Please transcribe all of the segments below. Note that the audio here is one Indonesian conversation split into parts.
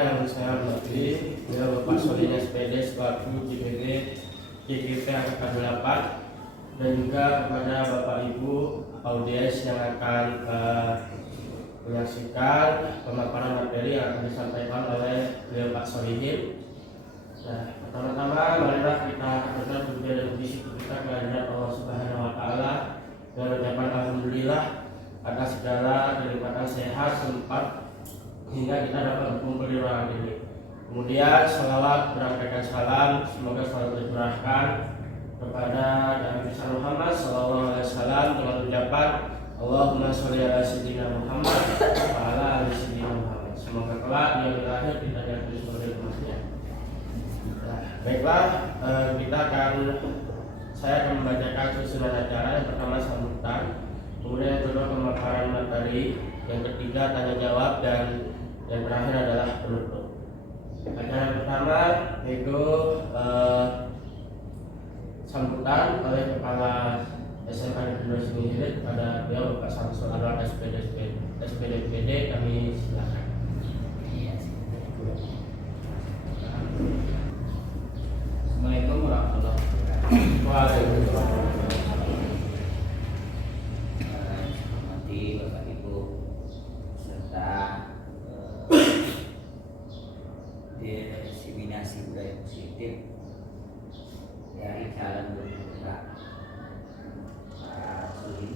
yang saya hormati beliau Bapak Solihin SPD selaku JPD JKP Angkatan 8 dan juga kepada Bapak Ibu audiens yang akan menyaksikan pemaparan materi yang akan disampaikan oleh beliau Pak Solihin. Nah, pertama-tama marilah kita berdoa puja dan puji syukur kita kehadirat Allah Subhanahu wa taala dengan ucapan alhamdulillah atas segala kenikmatan sehat sempat hingga kita dapat berkumpul di ruangan ini. Kemudian salawat berangkatkan salam semoga selalu tercurahkan kepada Nabi Muhammad sallallahu alaihi wasallam dengan ucapan Allahumma sholli ala sayyidina Muhammad wa ala ali sayyidina Muhammad. Semoga kelak di hari akhir kita diberi sebagai umatnya. Nah, baiklah, saya akan membacakan susunan acara. Yang pertama sambutan, kemudian yang kedua pemaparan materi, yang ketiga tanya jawab, dan yang terakhir adalah penutup. Acara pertama yaitu sambutan oleh Kepala SMK Negeri Sini pada beliau Bapak Samsul Anwar SPDPD. Kami silakan. Assalamualaikum warahmatullahi wabarakatuh. Waalaikumsalam. Hormati Bapak Ibu serta diseminasi budaya positif dari calon guru Pak Solihin.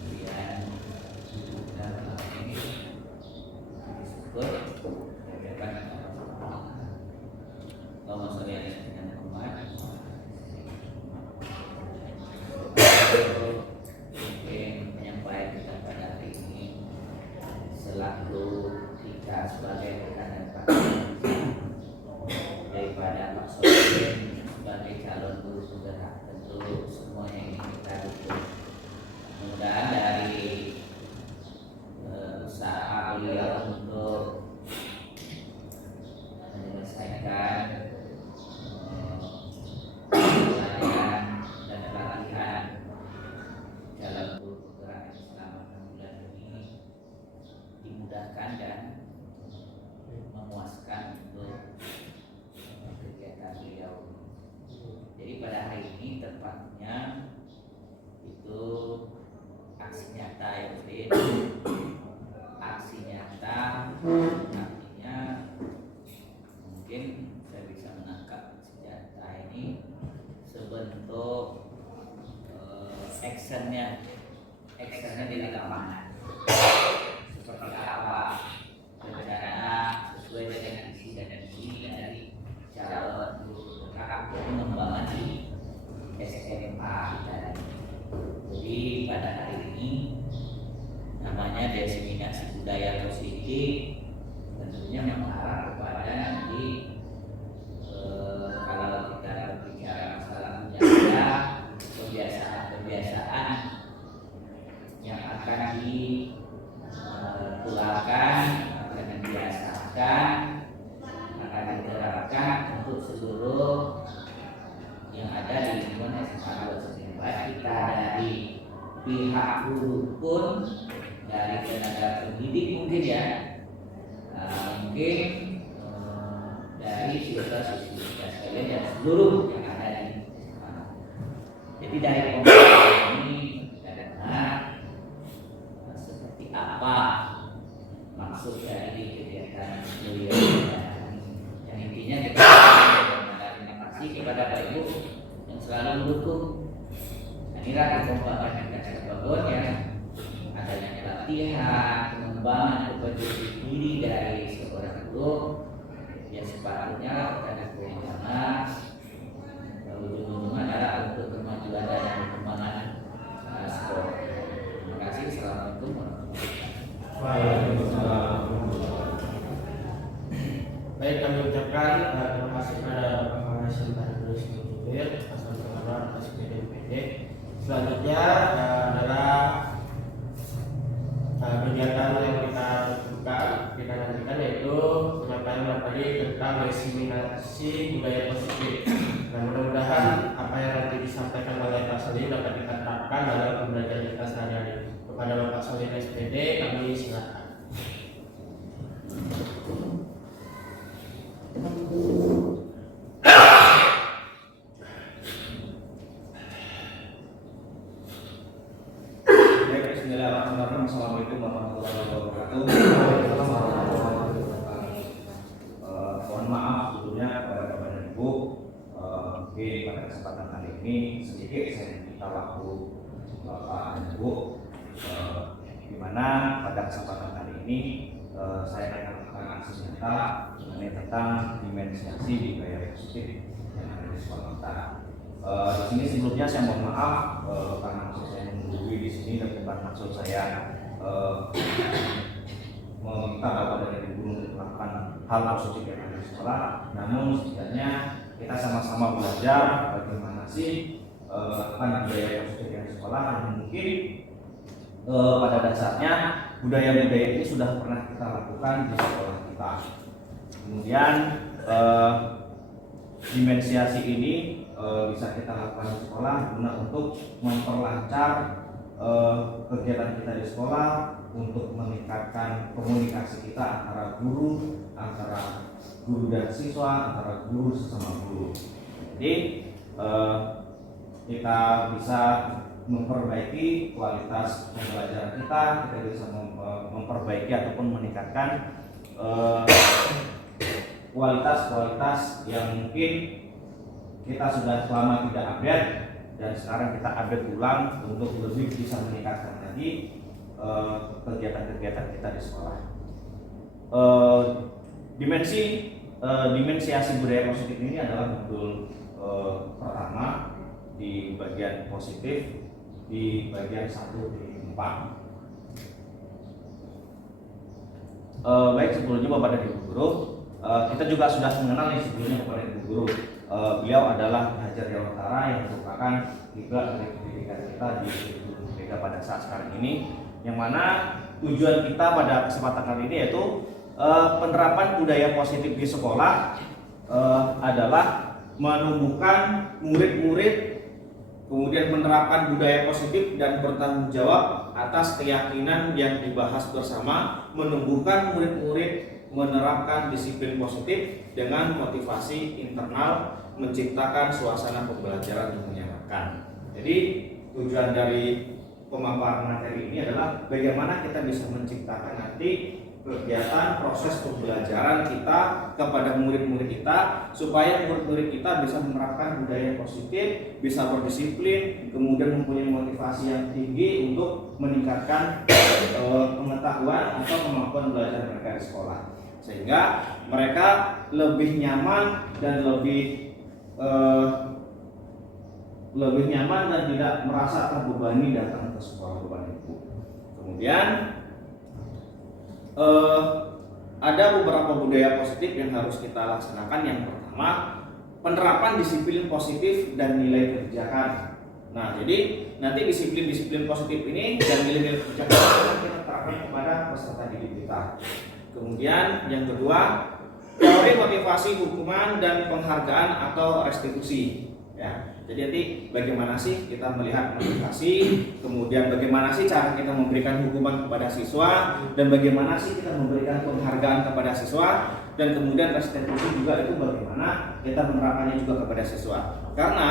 Kemudian dalam ini disebut Allahumma sholli ala sayyidina Muhammad. Mungkin penyampaian kita pada hari ini selaku kita sebagai rekan dan partner daripada Pak Solihin sebagai calon guru penggerak, tentu semuanya ini kita dukung. Mudah-mudahan dari usaha beliau untuk menyelesaikan pelatihan dan pelatihan dalam guru penggerak selama 6 bulan ini dimudahkan dan memuaskan untuk kegiatan beliau. Jadi pada hari ini tepatnya itu aksi nyata ya Ustaz. Aksi nyata artinya mungkin saya bisa menangkap aksi nyata ini sebentuk actionnya di lapangan. Seperti apa rencana sesuai dengan isi dan misi dari calon guru penggerak pengembangan di SMA kita. Jadi pada hari ini namanya diseminasi budaya positif, tentunya mengarah kepada nanti kalau kita berbicara masalah menjaga kebiasaan yang akan ditularkan, akan dibiasakan, akan diterapkan untuk seluruh yang ada di lingkungan SMA 2 baik kita dari pihak guru pun, dari tenaga pendidik mungkin ya, mungkin dari siswa-siswi kita sekalian dan seluruh yang ada di SMA. Jadi dari pembahasan ini kita dengar seperti apa maksud dari kegiatan beliau. Yang intinya kita terima kasih kepada Bapak Ibu yang selalu mendukung. Inilah pengembangan kita bangun ya, adanya pelatihan, pengembangan kompetensi diri dari seorang guru yang sepatutnya karena pengembangan ujung-ujungnya adalah untuk kemajuan dan pengembangan sekolah. Terima kasih. Assalamualaikum warahmatullahi wabarakatuh. Waalaikumsalam. Baik, kami ucapkan terima kasih kepada Bapak Kepala SMK Negeri Sini Pak Samsul Anwar SPDPD. Selanjutnya adalah kegiatan yang kita nantikan yaitu penyampaian materi tentang diseminasi budaya positif. Nah, mudah-mudahan apa yang nanti disampaikan oleh Pak Solihin dapat kita terapkan dalam pembelajaran kita sehari-hari. Kepada Bapak Solihin SPD kami silakan. Mungkin pada kesempatan kali ini sedikit saya minta waktu Bapak dan Ibu, di mana pada kesempatan kali ini saya akan melakukan aksi nyata mengenai tentang dimensiasi di gaya positif yang ada di sekolah kita. Di sini sebelumnya saya mohon maaf karena maksud saya menggurui di sini dan bukan maksud saya meminta Bapak dan Ibu untuk melakukan hal positif yang ada di sekolah. Namun setidaknya kita sama-sama belajar bagaimana sih budaya positif yang di sekolah, yang mungkin pada dasarnya budaya-budaya ini sudah pernah kita lakukan di sekolah kita. Kemudian dimensiasi ini bisa kita lakukan di sekolah guna untuk memperlancar kegiatan kita di sekolah, untuk meningkatkan komunikasi kita antara guru dan siswa, antara guru sesama guru. Jadi kita bisa memperbaiki kualitas pembelajaran kita bisa memperbaiki ataupun meningkatkan kualitas yang mungkin kita sudah lama tidak update dan sekarang kita update ulang untuk lebih bisa meningkatkan lagi kegiatan-kegiatan kita di sekolah. Dimensiasi budaya positif ini adalah modul pertama di bagian positif di bagian 1-4. Baik, sebelumnya Bapak dan Ibu guru, kita juga sudah mengenal nih sebelumnya Bapak dan Ibu guru. Beliau adalah Hajar Yawatara yang merupakan kiblat dari pendidikan kita di Merdeka pada saat sekarang ini, yang mana tujuan kita pada kesempatan kali ini yaitu penerapan budaya positif di sekolah adalah menumbuhkan murid-murid, kemudian menerapkan budaya positif dan bertanggung jawab atas keyakinan yang dibahas bersama, menumbuhkan murid-murid menerapkan disiplin positif dengan motivasi internal, menciptakan suasana pembelajaran yang menyenangkan. Jadi tujuan dari pemaparan materi ini adalah bagaimana kita bisa menciptakan nanti kegiatan proses pembelajaran kita kepada murid-murid kita, supaya murid-murid kita bisa menerapkan budaya positif, bisa berdisiplin, kemudian mempunyai motivasi yang tinggi untuk meningkatkan pengetahuan atau kemampuan belajar mereka di sekolah, sehingga mereka lebih nyaman dan lebih nyaman dan tidak merasa terbebani datang ke sekolah Bapak Ibu. Kemudian ada beberapa budaya positif yang harus kita laksanakan. Yang pertama, penerapan disiplin positif dan nilai kebijakan. Nah, jadi nanti disiplin positif ini dan nilai kebijakan akan kita terapkan kepada peserta didik kita. Kemudian yang kedua, teori motivasi, hukuman dan penghargaan atau restitusi. Ya, jadi nanti bagaimana sih kita melihat motivasi, kemudian bagaimana sih cara kita memberikan hukuman kepada siswa, dan bagaimana sih kita memberikan penghargaan kepada siswa, dan kemudian restitusi juga itu bagaimana kita menerapkannya juga kepada siswa. Karena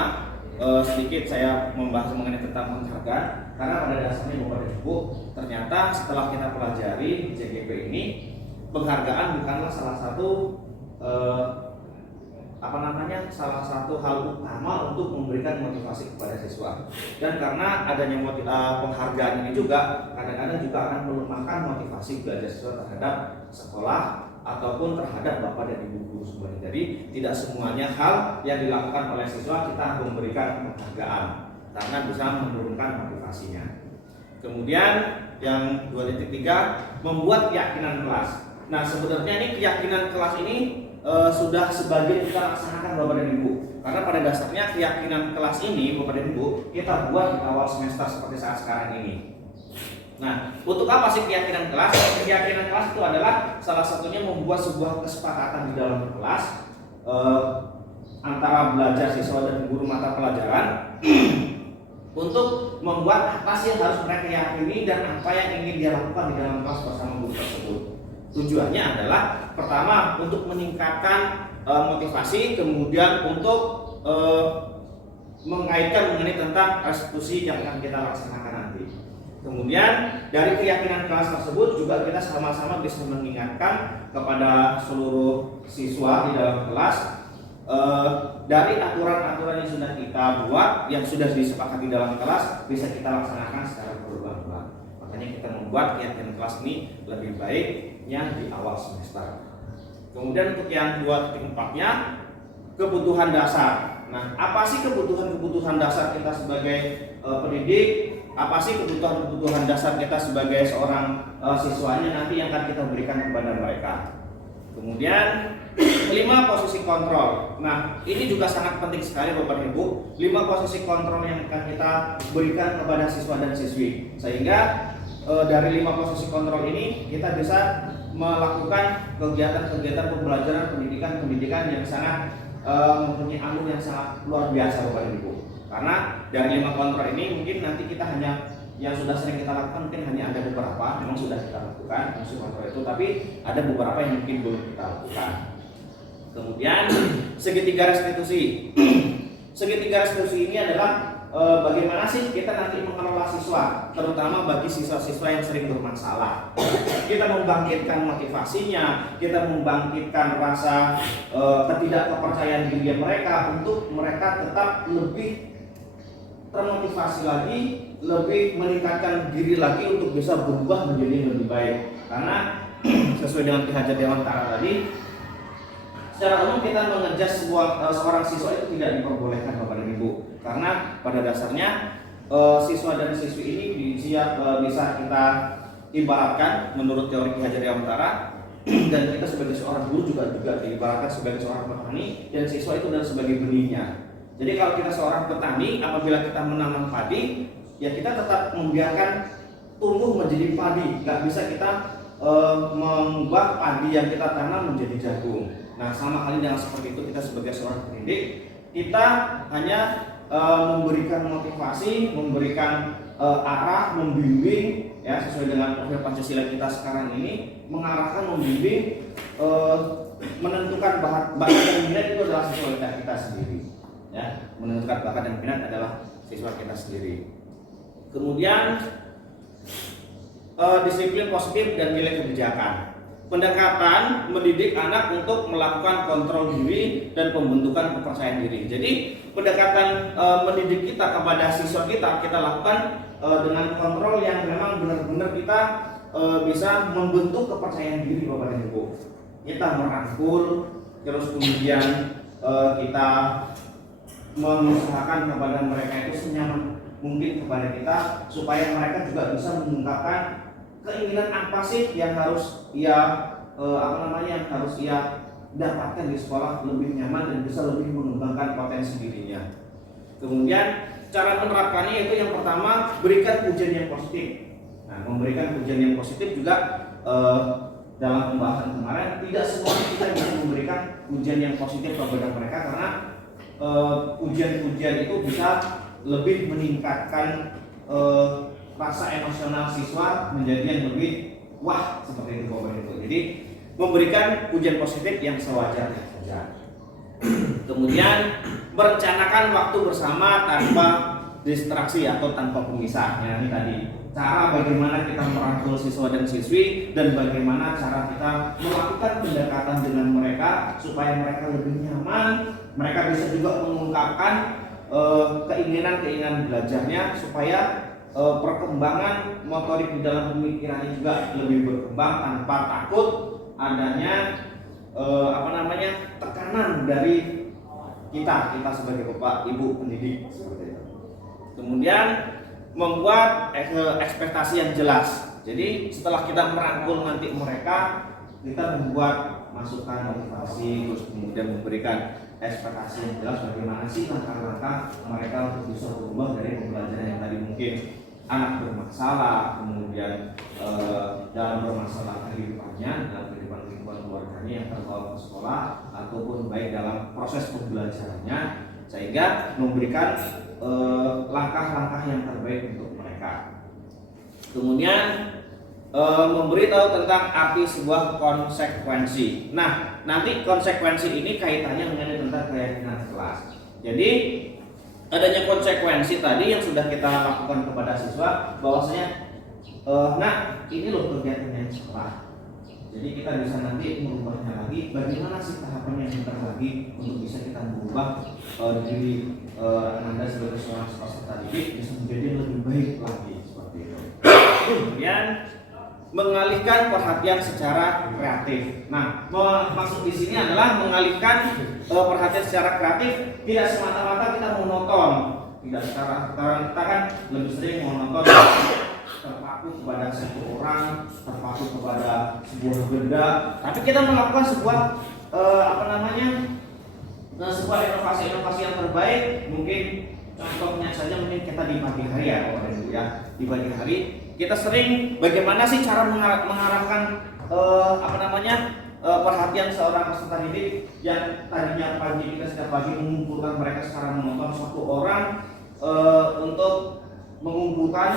sedikit saya membahas mengenai tentang penghargaan, karena pada dasarnya Bapak dan Ibu, ternyata setelah kita pelajari JGP ini, penghargaan bukanlah salah satu salah satu hal utama untuk memberikan motivasi kepada siswa. Dan karena adanya penghargaan ini juga kadang-kadang juga akan melemahkan motivasi belajar siswa terhadap sekolah ataupun terhadap Bapak dan Ibu guru semuanya. Jadi tidak semuanya hal yang dilakukan oleh siswa kita memberikan penghargaan, karena bisa menurunkan motivasinya. Kemudian yang 2.3, membuat keyakinan kelas. Nah, sebenarnya ini keyakinan kelas ini sudah sebagian kita laksanakan Bapak dan Ibu, karena pada dasarnya keyakinan kelas ini Bapak dan Ibu kita buat di awal semester seperti saat sekarang ini. Nah, untuk apa sih keyakinan kelas? Keyakinan kelas itu adalah salah satunya membuat sebuah kesepakatan di dalam kelas antara belajar siswa dan guru mata pelajaran untuk membuat apa sih yang harus mereka yakini dan apa yang ingin dia lakukan di dalam kelas bersama guru tersebut. Tujuannya adalah pertama untuk meningkatkan motivasi, kemudian untuk mengaitkan mengenai tentang restitusi yang akan kita laksanakan nanti. Kemudian dari keyakinan kelas tersebut juga kita sama-sama bisa mengingatkan kepada seluruh siswa di dalam kelas dari aturan-aturan yang sudah kita buat, yang sudah disepakati dalam kelas, bisa kita laksanakan secara berulang-ulang. Makanya kita membuat kegiatan kelas ini lebih baik yang di awal semester. Kemudian untuk yang 2.4-nya, kebutuhan dasar. Nah, apa sih kebutuhan dasar kita sebagai pendidik? Apa sih kebutuhan dasar kita sebagai seorang siswanya nanti yang akan kita berikan kepada mereka? Kemudian 5 posisi kontrol. Nah, ini juga sangat penting sekali Bapak Ibu. 5 posisi kontrol yang akan kita berikan kepada siswa dan siswi. Sehingga dari 5 posisi kontrol ini kita bisa melakukan kegiatan-kegiatan pembelajaran pendidikan yang sangat mempunyai alur yang sangat luar biasa Bapak Ibu. Karena dari 5 kontrol ini mungkin nanti kita hanya yang sudah sering kita lakukan mungkin hanya ada beberapa memang sudah kita lakukan fungsi kontrol itu, tapi ada beberapa yang mungkin belum kita lakukan. Kemudian segitiga restitusi. Segitiga restitusi ini adalah bagaimana sih kita nanti mengelola siswa, terutama bagi siswa-siswa yang sering bermasalah. Kita membangkitkan motivasinya, kita membangkitkan rasa ketidakkepercayaan diri mereka untuk mereka tetap lebih termotivasi lagi, lebih meningkatkan diri lagi untuk bisa berubah menjadi lebih baik. Karena sesuai dengan Ki Hajar Dewantara tadi, secara umum kita mengejar seorang siswa itu tidak diperbolehkan Bapak dan Ibu. Karena pada dasarnya siswa dan siswi ini bisa kita ibaratkan menurut teori Ki Hajar Dewantara, dan kita sebagai seorang guru juga diibaratkan sebagai seorang petani, dan siswa itu adalah sebagai benihnya. Jadi kalau kita seorang petani, apabila kita menanam padi, ya kita tetap membiarkan tumbuh menjadi padi. Gak bisa kita mengubah padi yang kita tanam menjadi jagung. Nah, sama halnya dengan seperti itu, kita sebagai seorang pendidik, kita hanya memberikan motivasi, memberikan arah, membimbing, ya sesuai dengan profil Pancasila kita sekarang ini, mengarahkan, membimbing, menentukan bakat dan minat itu adalah siswa kita sendiri. Ya, menentukan bakat dan minat adalah siswa kita sendiri. Kemudian disiplin positif dan nilai kebijakan. Pendekatan mendidik anak untuk melakukan kontrol diri dan pembentukan kepercayaan diri. Jadi pendekatan mendidik kita kepada siswa kita lakukan dengan kontrol yang memang benar-benar kita bisa membentuk kepercayaan diri Bapak dan Ibu. Kita merangkul, terus kemudian kita mengusahakan kepada mereka itu senyaman mungkin kepada kita, supaya mereka juga bisa mengungkapkan keinginan apa sih yang harus ia dapatkan di sekolah, lebih nyaman dan bisa lebih mengembangkan potensi dirinya. Kemudian cara menerapkannya itu yang pertama, berikan pujian yang positif. Nah, memberikan pujian yang positif juga dalam pembahasan kemarin tidak semuanya kita bisa memberikan pujian yang positif kepada mereka, karena pujian-pujian itu bisa lebih meningkatkan rasa emosional siswa menjadi yang lebih wah seperti itu Bapak Ibu. Jadi memberikan pujian positif yang sewajarnya saja. Kemudian merencanakan waktu bersama tanpa distraksi atau tanpa pemisah. Ya, ini tadi cara bagaimana kita merangkul siswa dan siswi, dan bagaimana cara kita melakukan pendekatan dengan mereka supaya mereka lebih nyaman. Mereka bisa juga mengungkapkan keinginan belajarnya, supaya perkembangan motorik di dalam pemikirannya juga lebih berkembang tanpa takut adanya tekanan dari kita sebagai Bapak Ibu pendidik seperti itu. Kemudian membuat ekspektasi yang jelas. Jadi setelah kita merangkul nanti mereka, kita membuat masukan motivasi, terus kemudian memberikan ekspektasi yang jelas bagaimana sih langkah-langkah mereka untuk bisa berubah dari pembelajaran yang tadi mungkin anak bermasalah, kemudian dalam bermasalah kehidupannya, dalam kehidupan lingkungan keluarganya yang terbawa ke sekolah, ataupun baik dalam proses pembelajarannya, sehingga memberikan langkah-langkah yang terbaik untuk mereka. Kemudian memberitahu tentang arti sebuah konsekuensi. Nah, nanti konsekuensi ini kaitannya mengenai tentang keyakinan kelas. Jadi adanya konsekuensi tadi yang sudah kita lakukan kepada siswa, bahwasanya nah ini loh kegiatan yang sekolah. Jadi kita bisa nanti merubahnya lagi. Bagaimana sih tahapan yang bentar lagi untuk bisa kita merubah diri Anda sebagai seorang peserta didik bisa menjadi lebih baik lagi seperti itu. Kemudian mengalihkan perhatian secara kreatif. Nah, maksud di sini adalah mengalihkan perhatian secara kreatif, tidak semata-mata kita monoton. Tidak sekarang kita kan lebih sering monoton, terpaku kepada satu orang, terpaku kepada sebuah benda. Tapi kita melakukan sebuah sebuah inovasi-inovasi yang terbaik. Mungkin contohnya saja mungkin kita di pagi hari ya, Bapak Ibu ya. Di pagi hari kita sering bagaimana sih cara mengarahkan perhatian seorang peserta didik yang tadinya pagi kita setiap pagi mengumpulkan mereka secara menonton satu orang untuk mengumpulkan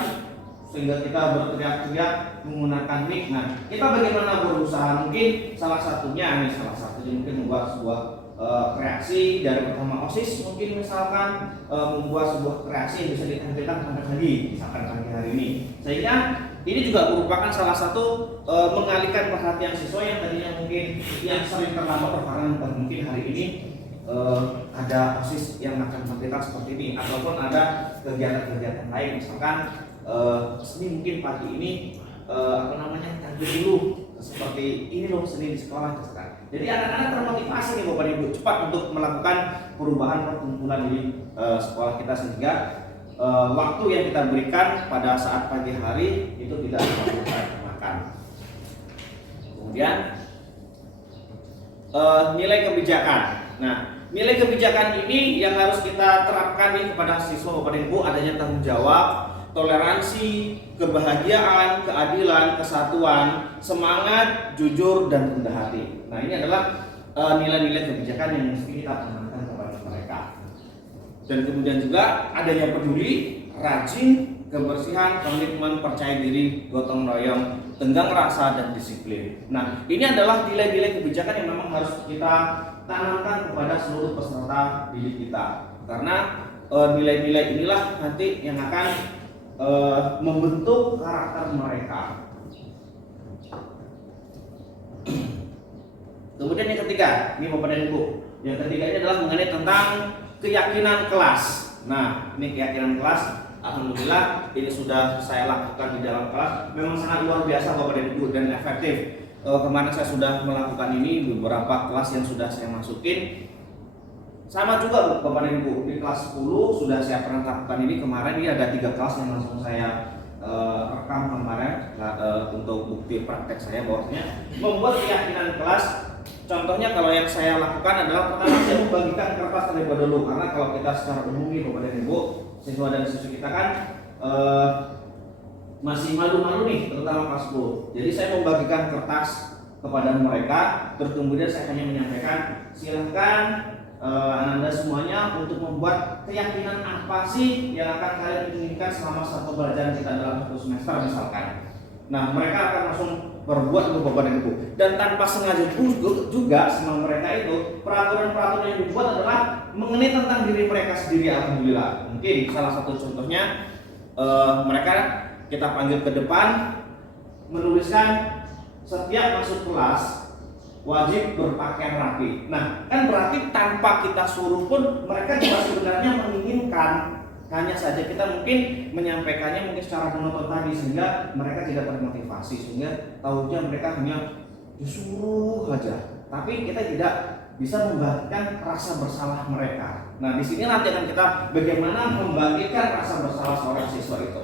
sehingga kita berteriak-teriak menggunakan mic. Nah, kita bagaimana berusaha mungkin salah satunya mungkin membuat sebuah kreasi dari pertama OSIS, mungkin misalkan membuat sebuah kreasi yang bisa ditampilkan pada hari misalkan pagi hari ini, sehingga ini juga merupakan salah satu mengalihkan perhatian siswa yang tadinya mungkin yang sering terlambat karena mungkin hari ini ada OSIS yang akan tampilkan seperti ini, ataupun ada kegiatan-kegiatan lain misalkan seni mungkin pagi ini tampil dulu seperti ini loh seni di sekolah misalkan. Jadi anak-anak termotivasi nih Bapak Ibu cepat untuk melakukan perubahan perkumpulan di sekolah kita sehingga waktu yang kita berikan pada saat pagi hari itu tidak makan. Kemudian nilai kebijakan. Nah, nilai kebijakan ini yang harus kita terapkan nih kepada siswa Bapak Ibu, adanya tanggung jawab, toleransi, kebahagiaan, keadilan, kesatuan, semangat, jujur, dan rendah hati. Nah, ini adalah nilai-nilai kebijakan yang mesti kita tanamkan kepada mereka. Dan kemudian juga adanya peduli, rajin, kebersihan, komitmen, percaya diri, gotong royong, tenggang rasa, dan disiplin. Nah, ini adalah nilai-nilai kebijakan yang memang harus kita tanamkan kepada seluruh peserta didik kita. Karena nilai-nilai inilah nanti yang akan membentuk karakter mereka. Kemudian yang ketiga, ini Bapak dan Ibu, yang ketiga ini adalah mengenai tentang keyakinan kelas. Nah, ini keyakinan kelas, alhamdulillah ini sudah saya lakukan di dalam kelas, memang sangat luar biasa Bapak dan Ibu dan efektif. Kemarin saya sudah melakukan ini di beberapa kelas yang sudah saya masukin. Sama juga Bapak dan Ibu, di kelas 10 sudah saya pernah lakukan ini. Kemarin ini ada 3 kelas yang langsung saya rekam kemarin untuk bukti praktek saya bahwasanya membuat keyakinan kelas. Contohnya kalau yang saya lakukan adalah pertama saya membagikan kertas terlebih dahulu, karena kalau kita secara umum nih Bapak dan Ibu, siswa dan siswi kita kan masih malu-malu nih, terutama kelas 10. Jadi saya membagikan kertas kepada mereka, terus kemudian saya hanya menyampaikan silahkan Anda semuanya untuk membuat keyakinan apa sih yang akan kalian inginkan selama satu pembelajaran kita dalam satu semester misalkan. Nah, mereka akan langsung berbuat untuk Bapak dan Ibu, dan tanpa sengaja juga sama mereka itu peraturan-peraturan yang dibuat adalah mengenai tentang diri mereka sendiri. Alhamdulillah. Mungkin salah satu contohnya mereka kita panggil ke depan menuliskan setiap masuk kelas wajib berpakaian rapi. Nah, kan berarti tanpa kita suruh pun mereka juga sebenarnya menginginkan. Hanya saja kita mungkin menyampaikannya mungkin secara monoton tadi sehingga mereka tidak termotivasi, sehingga tahunya mereka hanya disuruh aja. Tapi kita tidak bisa membagikan rasa bersalah mereka. Nah, di sini nanti akan kita bagaimana membagikan rasa bersalah seorang siswa itu.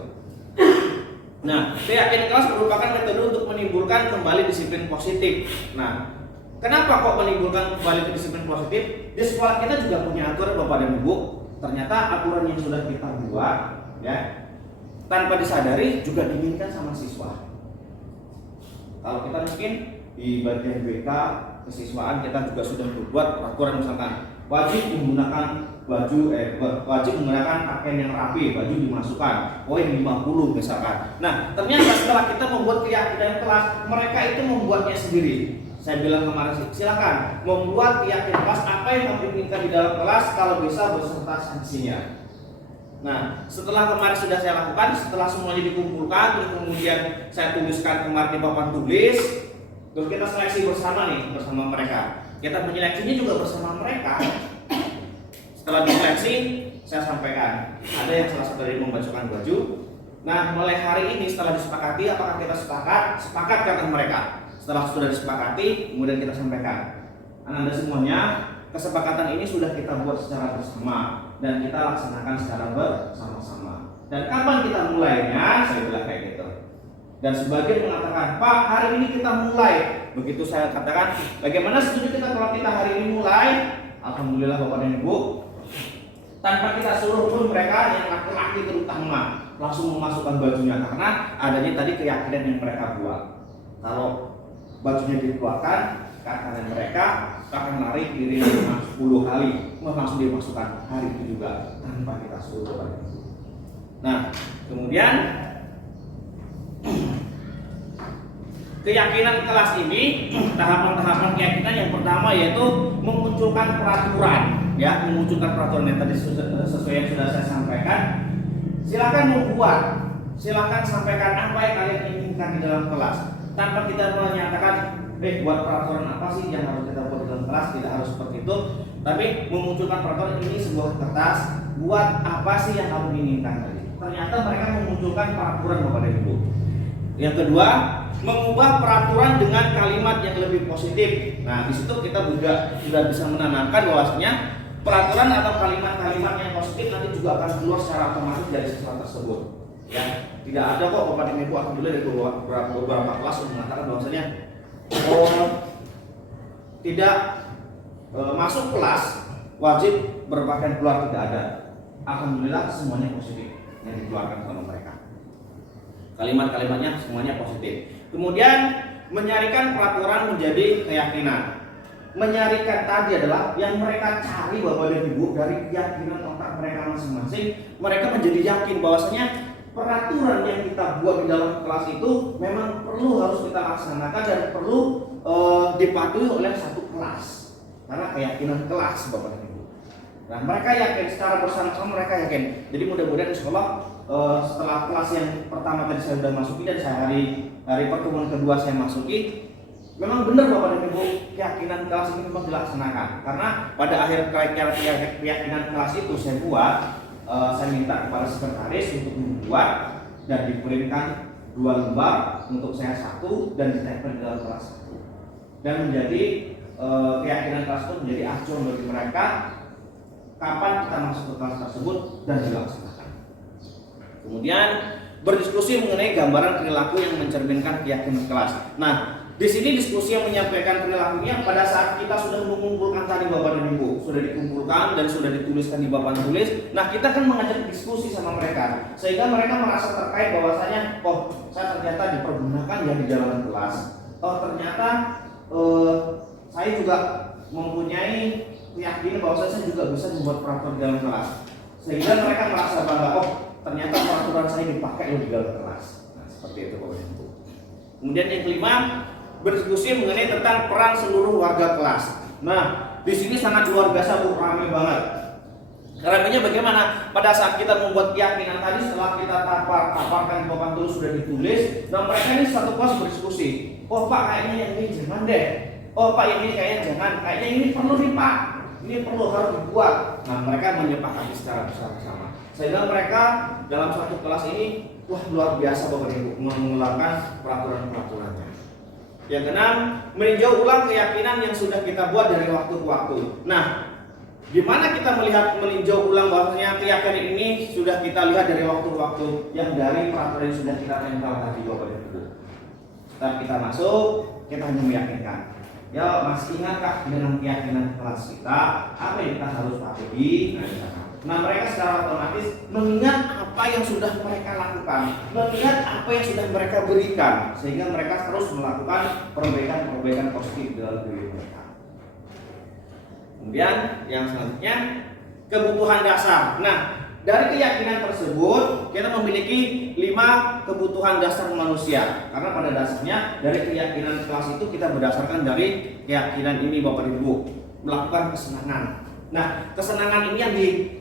Nah, keyakinan kelas merupakan metode untuk menimbulkan kembali disiplin positif. Nah, kenapa kok menimbulkan kembali disiplin positif? Di sekolah kita juga punya aturan Bapak dan Ibu. Ternyata aturan yang sudah kita buat ya tanpa disadari juga diinginkan sama siswa. Kalau kita mungkin di bagian BK kesiswaan kita juga sudah membuat peraturan misalkan wajib menggunakan wajib menggunakan pakaian yang rapi, baju dimasukkan poin 50 misalkan. Nah, ternyata setelah kita membuat keyakinan kelas, mereka itu membuatnya sendiri. Saya bilang kemarin, silakan membuat keyakinan kelas apa yang kamu inginkan di dalam kelas, kalau bisa beserta sanksinya. Nah, setelah kemarin sudah saya lakukan, setelah semuanya dikumpulkan, terus kemudian saya tuliskan kemarin di papan tulis, Terus kita seleksi bersama mereka. Kita menyeleksinya juga bersama mereka. Setelah diseleksi, saya sampaikan ada yang salah satu dari membacakan baju. Nah, mulai hari ini setelah disepakati, apakah kita sepakat kata mereka. Setelah sudah disepakati, kemudian kita sampaikan, Anda semuanya, kesepakatan ini sudah kita buat secara bersama dan kita laksanakan secara bersama-sama. Dan kapan kita mulainya? Saya bilang kayak gitu. Dan sebagian mengatakan, Pak, hari ini kita mulai. Begitu saya katakan, bagaimana setuju kita kalau kita hari ini mulai? Alhamdulillah Bapak dan Ibu, tanpa kita suruh pun mereka yang laki-laki terutama langsung memasukkan bajunya, karena adanya tadi keyakinan yang mereka buat. Kalau bajunya dikeluarkan, kata mereka akan lari kiri 10 kali, langsung dimasukkan hari itu juga tanpa kita suruh. Nah, kemudian keyakinan kelas ini, tahapan-tahapan keyakinan yang pertama yaitu memunculkan peraturan, ya, memunculkan peraturan yang tadi sesuai yang sudah saya sampaikan. Silakan membuat, silakan sampaikan apa yang kalian inginkan di dalam kelas, tanpa kita menyatakan, buat peraturan apa sih yang harus kita buat di dalam kelas, tidak harus seperti itu, tapi memunculkan peraturan ini sebuah kertas, buat apa sih yang kamu inginkan tadi. Ternyata mereka memunculkan peraturan kepada ibu. Yang kedua, mengubah peraturan dengan kalimat yang lebih positif. Nah, di situ kita juga sudah bisa menanamkan bahwasanya peraturan atau kalimat-kalimat yang positif nanti juga akan keluar secara otomatis dari siswa tersebut. Ya, tidak ada kok Bapak dan Ibu, alhamdulillah dari beberapa kelas yang mengatakan bahwasanya tidak masuk kelas wajib berpakaian keluar, tidak ada. Alhamdulillah semuanya positif yang dikeluarkan sama mereka. Kalimat-kalimatnya semuanya positif. Kemudian menyarikan peraturan menjadi keyakinan. Menyarikan tadi adalah yang mereka cari Bapak dan Ibu dari keyakinan otak mereka masing-masing. Mereka menjadi yakin bahwasanya peraturan yang kita buat di dalam kelas itu memang perlu harus kita laksanakan dan perlu dipatuhi oleh satu kelas. Karena keyakinan kelas Bapak dan Ibu. Nah, mereka yakin secara bersama-sama, mereka yakin. Jadi mudah-mudahan insya Allah setelah kelas yang pertama tadi saya sudah masuki dan saya hari pertemuan kedua saya masuki, memang benar Bapak dan Ibu, keyakinan kelas ini memang dilaksanakan. Karena pada akhir keyakinan kelas itu saya buat, saya minta kepada sekretaris untuk membuat dan dikirimkan 2 lembar, untuk saya 1 dan ditempel di dalam kelas 1. Dan menjadi keyakinan kelas itu menjadi acuan bagi mereka kapan kita masuk ke kelas tersebut dan dilaksanakan. Kemudian berdiskusi mengenai gambaran perilaku yang mencerminkan keyakinan kelas. Nah, di sini diskusi yang menyampaikan perilakunya pada saat kita sudah mengumpulkan tadi Bapak dan Ibu, sudah dikumpulkan dan sudah dituliskan di papan tulis. Nah, kita kan mengajak diskusi sama mereka sehingga mereka merasa terkait bahwasanya, oh, saya ternyata dipergunakan ya di dalam kelas. Oh, ternyata saya juga mempunyai keyakinan bahwa saya juga bisa membuat peraturan di dalam kelas. Sehingga mereka merasa bangga, oh, ternyata peraturan saya dipakai di dalam kelas. Nah, seperti itu Bapak Ibu. Kemudian yang kelima, berdiskusi mengenai tentang peran seluruh warga kelas. Nah, di sini sangat luar biasa Bu, ramai banget. Ramainya bagaimana? Pada saat kita membuat keyakinan tadi, setelah kita paparkan di papan tulis sudah ditulis, dan mereka ini satu kelas berdiskusi. Oh Pak, kayaknya yang ini jangan deh. Oh Pak, yang ini kayaknya jangan. Kayaknya ini perlu nih Pak. Ini perlu harus dibuat. Nah, mereka menyepakati secara bersama-sama. Sehingga mereka dalam satu kelas ini, wah, luar biasa Bapak Ibu mengeluarkan peraturan-peraturannya. Yang keenam, meninjau ulang keyakinan yang sudah kita buat dari waktu ke waktu. Nah, gimana kita melihat meninjau ulang bahwasanya keyakinan ini sudah kita lihat dari waktu ke waktu, yang dari peraturan yang sudah kita tempel tadi Bapak Ibu. Setelah kita masuk, kita hanya meyakinkan. Ya, masih ingatkah dengan keyakinan kelas kita apa yang kita harus patuhi? Nah, mereka secara otomatis mengingat apa yang sudah mereka lakukan, mengingat apa yang sudah mereka berikan, sehingga mereka terus melakukan perbaikan-perbaikan positif dalam diri mereka. Kemudian yang selanjutnya, kebutuhan dasar. Nah, dari keyakinan tersebut kita memiliki 5 kebutuhan dasar manusia. Karena pada dasarnya dari keyakinan kelas itu kita berdasarkan dari keyakinan ini Bapak Ibu, melakukan kesenangan. Nah, kesenangan ini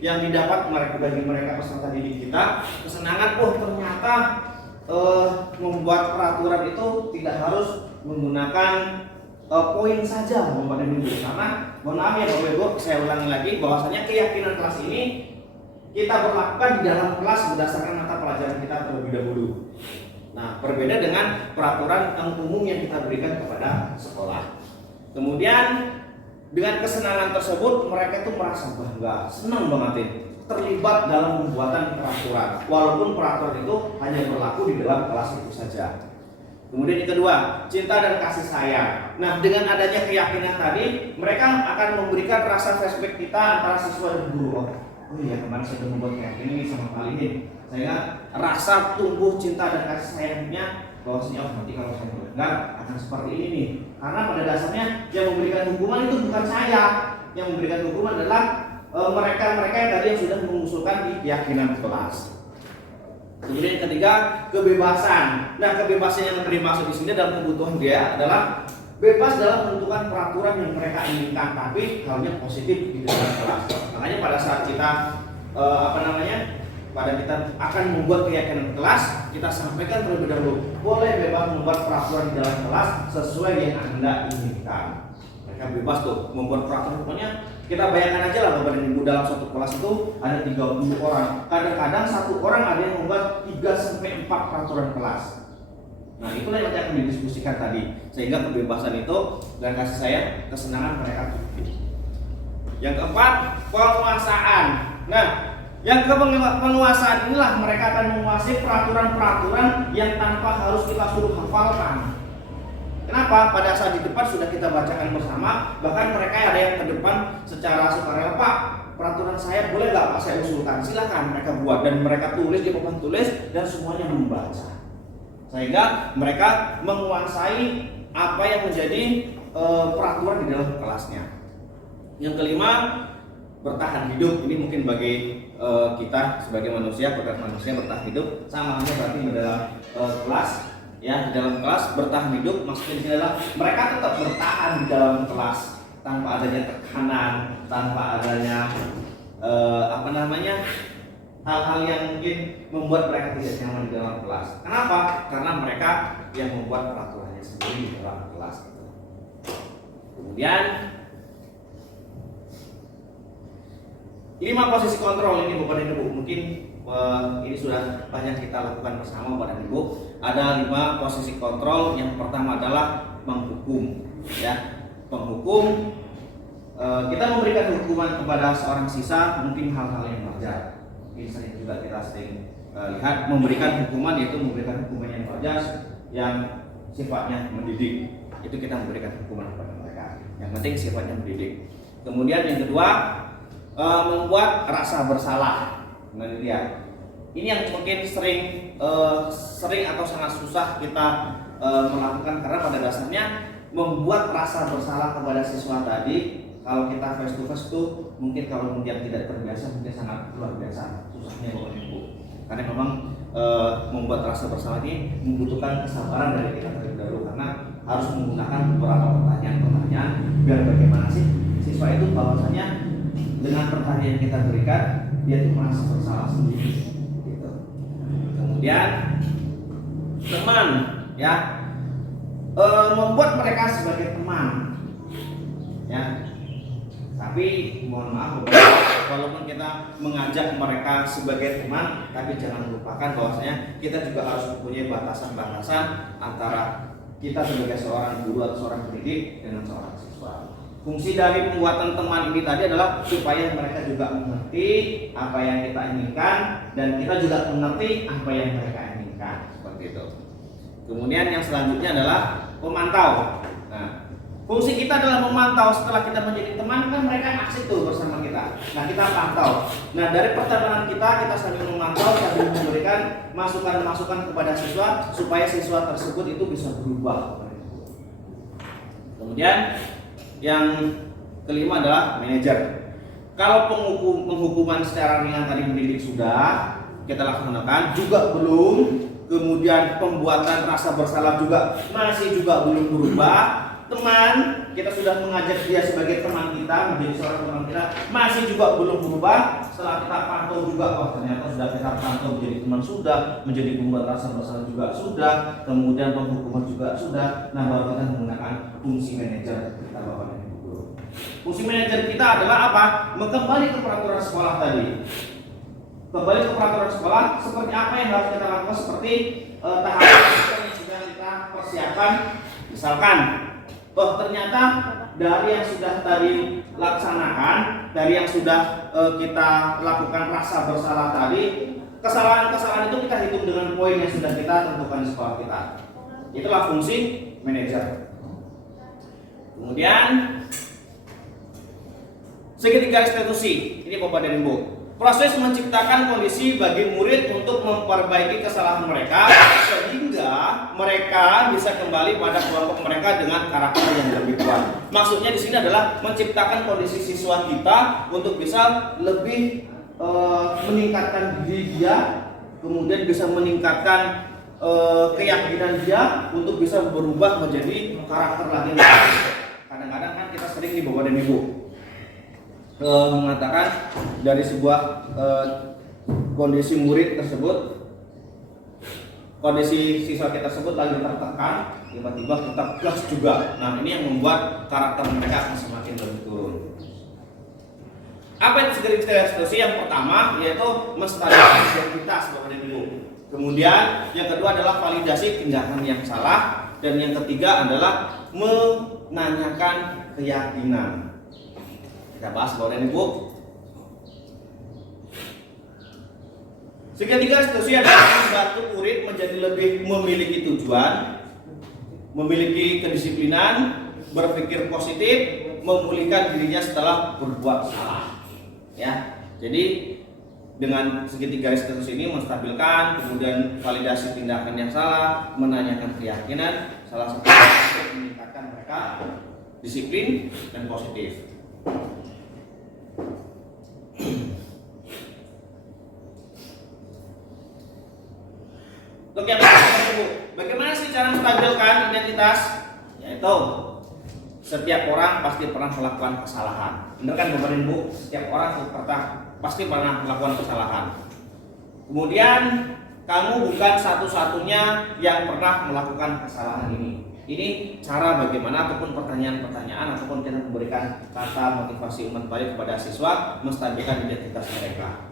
yang didapat bagi mereka peserta didik kita, kesenangan, oh ternyata membuat peraturan itu tidak harus menggunakan poin saja Bapak dan Ibu. Karena mohon maaf ya Bapak Ibu, saya ulangi lagi bahwasanya keyakinan kelas ini kita berlakukan di dalam kelas berdasarkan mata pelajaran kita terlebih dahulu. Nah, berbeda dengan peraturan umum yang kita berikan kepada sekolah. Kemudian dengan kesenangan tersebut mereka tuh merasa bangga, senang banget terlibat dalam pembuatan peraturan, walaupun peraturan itu hanya berlaku di dalam kelas itu saja. Kemudian yang kedua, cinta dan kasih sayang. Nah, dengan adanya keyakinan tadi, mereka akan memberikan rasa respect kita antara siswa dan guru. Oh iya, kemarin saya sudah membuat keyakinan ini sama Pak Lihin, sehingga rasa tumbuh cinta dan kasih sayangnya bahwasanya nanti kalau saya melanggar akan seperti ini nih. Karena pada dasarnya yang memberikan hukuman itu bukan saya, yang memberikan hukuman adalah mereka yang tadi yang sudah mengusulkan di keyakinan kelas. Kemudian yang ketiga, kebebasan. Nah, kebebasan yang dimaksud di sini dalam kebutuhan dia adalah bebas dalam menentukan peraturan yang mereka inginkan, tapi halnya positif di dalam kelas. Makanya pada saat kita pada kita akan membuat keyakinan kelas, kita sampaikan terlebih dahulu, boleh bebas membuat peraturan di dalam kelas sesuai yang Anda inginkan. Mereka bebas tuh membuat peraturan. Pokoknya kita bayangkan aja lah Bapak dan Ibu, dalam suatu kelas itu ada 30 orang. Kadang-kadang satu orang ada yang membuat 3-4 peraturan kelas. Nah, itulah yang akan didiskusikan tadi. Sehingga kebebasan itu dan kasih sayang, kesenangan mereka tuh. Yang keempat, penguasaan. Nah, yang penguasaan inilah mereka akan menguasai peraturan-peraturan yang tanpa harus kita suruh hafalkan. Kenapa? Pada saat di depan sudah kita bacakan bersama, bahkan mereka ada yang ke depan secara sukarela, Pak, peraturan saya boleh nggak Pak saya usulkan? Silakan mereka buat dan mereka tulis di papan tulis dan semuanya membaca. Sehingga mereka menguasai apa yang menjadi peraturan di dalam kelasnya. Yang kelima, bertahan hidup. Ini mungkin bagi kita sebagai manusia bertahan hidup sama halnya berarti di dalam kelas. Ya, di dalam kelas bertahan hidup maksudnya adalah mereka tetap bertahan di dalam kelas tanpa adanya tekanan, tanpa adanya hal-hal yang mungkin membuat mereka tidak nyaman di dalam kelas. Kenapa? Karena mereka yang membuat peraturannya sendiri di dalam kelas. Kemudian 5 posisi kontrol ini Bapak dan Ibu, mungkin ini sudah banyak kita lakukan bersama Bapak dan Ibu. Ada 5 posisi kontrol. Yang pertama adalah menghukum. Ya, penghukum. Kita memberikan hukuman kepada seorang siswa mungkin hal-hal yang wajar. Ini sering juga kita sering lihat memberikan hukuman, yaitu memberikan hukuman yang wajar yang sifatnya mendidik. Itu kita memberikan hukuman kepada mereka. Yang penting sifatnya mendidik. Kemudian yang kedua, membuat rasa bersalah. Nah, ini yang mungkin sering atau sangat susah kita melakukan, karena pada dasarnya membuat rasa bersalah kepada siswa tadi, kalau kita face to face tuh mungkin kalau yang tidak terbiasa mungkin sangat luar biasa susahnya Bapak Ibu. Karena memang membuat rasa bersalah ini membutuhkan kesabaran dari kita terlebih dahulu, karena harus menggunakan beberapa pertanyaan biar bagaimana sih siswa itu bahwasanya dengan pertanyaan yang kita berikan dia tuh merasa bersalah sendiri gitu. Kemudian teman, ya, membuat mereka sebagai teman, ya. Tapi mohon maaf, walaupun kita mengajak mereka sebagai teman, tapi jangan lupakan bahwasanya kita juga harus mempunyai batasan-batasan antara kita sebagai seorang guru atau seorang pendidik dengan seorang siswa. Fungsi dari pembuatan teman ini tadi adalah supaya mereka juga mengerti apa yang kita inginkan dan kita juga mengerti apa yang mereka inginkan, seperti itu. Kemudian yang selanjutnya adalah pemantau. Nah, fungsi kita adalah memantau. Setelah kita menjadi teman, kan mereka asik tuh bersama kita. Nah, kita pantau. Nah, dari pertemanan kita sambil memantau, sambil memberikan masukan-masukan kepada siswa supaya siswa tersebut itu bisa berubah. Kemudian yang kelima adalah manajer. Kalau penghukuman secara ringan tadi mendidik sudah kita laksanakan, juga belum. Kemudian pembuatan rasa bersalah juga masih juga belum berubah. teman, kita sudah mengajak dia sebagai teman kita, menjadi seorang teman kita, masih juga belum berubah. Setelah kita pantau juga, oh ternyata sudah kita pantau menjadi teman sudah, menjadi pembatasan bersalah juga sudah, kemudian penghukuman juga sudah. Nah, baru kita menggunakan fungsi manajer kita, Bapak dan Ibu guru. Fungsi manajer kita adalah apa? Kembali ke peraturan sekolah tadi. Kembali ke peraturan sekolah, seperti apa yang harus kita lakukan, seperti tahapan yang sudah kita persiapkan. Misalkan, oh ternyata dari yang sudah tadi laksanakan, dari yang sudah kita lakukan rasa bersalah tadi, kesalahan-kesalahan itu kita hitung dengan poin yang sudah kita tentukan di sekolah kita. Itulah fungsi manajer. Kemudian segitiga restitusi, ini Bapak dan Ibu. Proses menciptakan kondisi bagi murid untuk memperbaiki kesalahan mereka sehingga mereka bisa kembali pada kelompok mereka dengan karakter yang lebih kuat. Maksudnya di sini adalah menciptakan kondisi siswa kita untuk bisa lebih meningkatkan diri dia, kemudian bisa meningkatkan keyakinan dia untuk bisa berubah menjadi karakter lagi. Kadang-kadang kan kita sering nih Bapak dan Ibu mengatakan dari sebuah kondisi murid tersebut, kondisi siswa kita tersebut lagi tertekan, tiba-tiba kita gas juga. Nah, ini yang membuat karakter mereka akan semakin lebih turun. Apa itu segitiga restitusi? Yang pertama yaitu menstabilkan identitas Bapak dan Ibu. Kemudian yang kedua adalah validasi tindakan yang salah, dan yang ketiga adalah menanyakan keyakinan. Kita bahas Bapak dan Ibu. Segitiga restitusi adalah membantu murid menjadi lebih memiliki tujuan, memiliki kedisiplinan, berpikir positif, memulihkan dirinya setelah berbuat salah. Ya, jadi dengan segitiga restitusi ini menstabilkan, kemudian validasi tindakan yang salah, menanyakan keyakinan, salah satu untuk meningkatkan mereka disiplin dan positif. Untuk yang pertama, bagaimana sih cara menstabilkan identitas? Yaitu setiap orang pasti pernah melakukan kesalahan. Benar kan Bapak dan Ibu? Setiap orang pasti pernah melakukan kesalahan. Kemudian kamu bukan satu-satunya yang pernah melakukan kesalahan ini. Ini cara bagaimana ataupun pertanyaan-pertanyaan ataupun kita memberikan kata motivasi umum balik kepada siswa menstabilkan identitas mereka.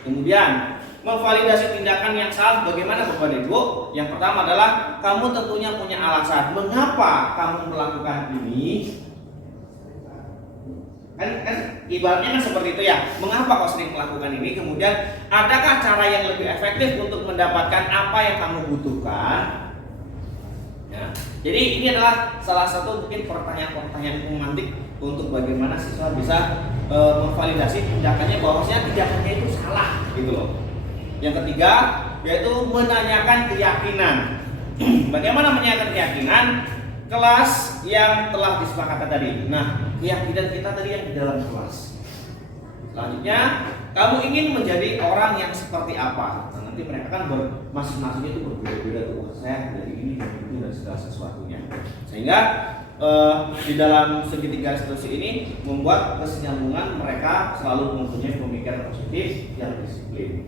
Kemudian memvalidasi tindakan yang salah bagaimana Bapak dan Ibu? Yang pertama adalah kamu tentunya punya alasan mengapa kamu melakukan ini. Kan ibaratnya kan seperti itu ya. Mengapa kau sering melakukan ini? Kemudian adakah cara yang lebih efektif untuk mendapatkan apa yang kamu butuhkan? Ya, jadi ini adalah salah satu mungkin pertanyaan-pertanyaan pemantik untuk bagaimana siswa bisa memvalidasi tindakannya bahwasanya tindakannya itu salah gitu loh. Yang ketiga yaitu menanyakan keyakinan. Bagaimana menanyakan keyakinan? Kelas yang telah disepakati tadi. Nah, keyakinan kita tadi yang di dalam kelas. Selanjutnya, kamu ingin menjadi orang yang seperti apa? Nah, nanti mereka kan masing-masingnya itu berbeda-beda tuh. Saya dari ini dan itu dan segala sesuatunya. Sehingga di dalam segitiga restitusi ini membuat kesinambungan mereka selalu mempunyai pemikiran positif yang disiplin.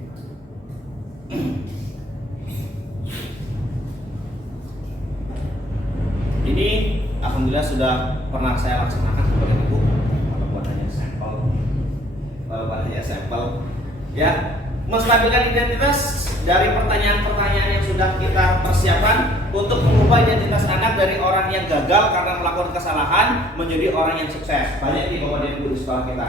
Ini alhamdulillah sudah pernah saya laksanakan kepada Ibu. Kalau buat hanya sampel, ya, menstabilkan identitas dari pertanyaan-pertanyaan yang sudah kita persiapkan untuk mengubah identitas anak dari orang yang gagal karena melakukan kesalahan menjadi orang yang sukses. Banyak nih Bapak dan Ibu di sekolah kita.